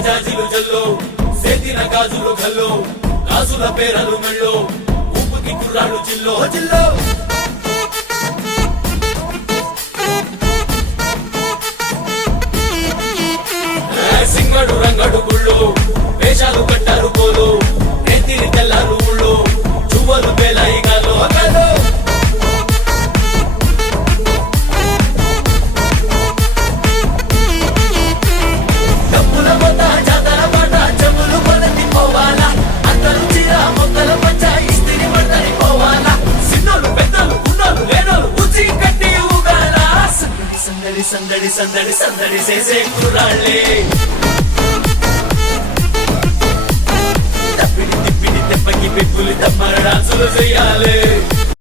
జాజిలు జల్లో సేతిన గాజులు గల్లో గాజుల పేరలు మెళ్ళో ఊపుకి కుర్రాళ్ళు జిల్లో జిల్లో సింగడు రంగడు గుళ్ళు వేషాలు కట్టారు పోలు నెత్తిని తెల్లారు ఊళ్ళు చువ్వలు పేలాయి గాలో గాలో డబ్బుల మొత్త జాతర పాట చెవులు కొలతి పోవాలా అందరూ చీర మొక్కల పంచ ఇస్తిరి పడతాయి పోవాలా సిన్నోలు పెద్దలు ఉన్నోలు లేనోలు ఉచి కట్టి ఊగాల సందడి సందడి సందడి సందడి సందడి చేసే కుర్రాళ్ళే